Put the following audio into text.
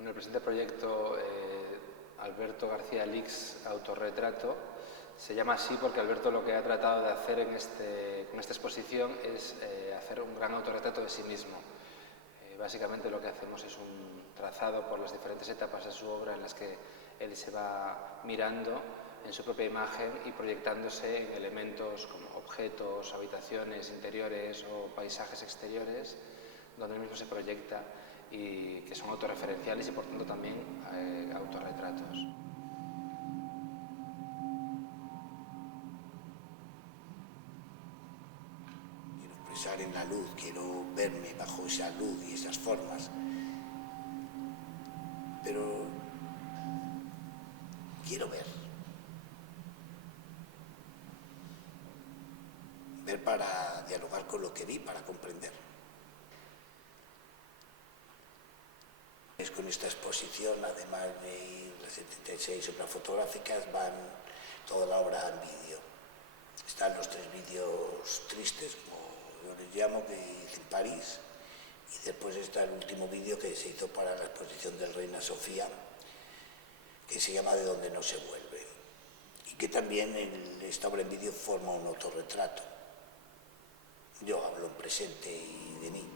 Bueno, el presente proyecto Alberto García Lix Autorretrato se llama así porque Alberto lo que ha tratado de hacer con esta exposición es hacer un gran autorretrato de sí mismo. Básicamente lo que hacemos es un trazado por las diferentes etapas de su obra en las que él se va mirando en su propia imagen y proyectándose en elementos como objetos, habitaciones interiores o paisajes exteriores, donde él mismo se proyecta y que son autorreferenciales y por tanto también autorretratos. Quiero expresar en la luz, quiero verme bajo esa luz y esas formas, pero quiero ver para dialogar con lo que vi, para comprender. Con esta exposición, además de las 76 obras fotográficas, van toda la obra en vídeo. Están los 3 vídeos tristes, como yo les llamo, que hice en París, y después está el último vídeo que se hizo para la exposición del Reina Sofía, que se llama De donde no se vuelve, y que también esta obra en vídeo forma un autorretrato. Yo hablo en presente y de mí.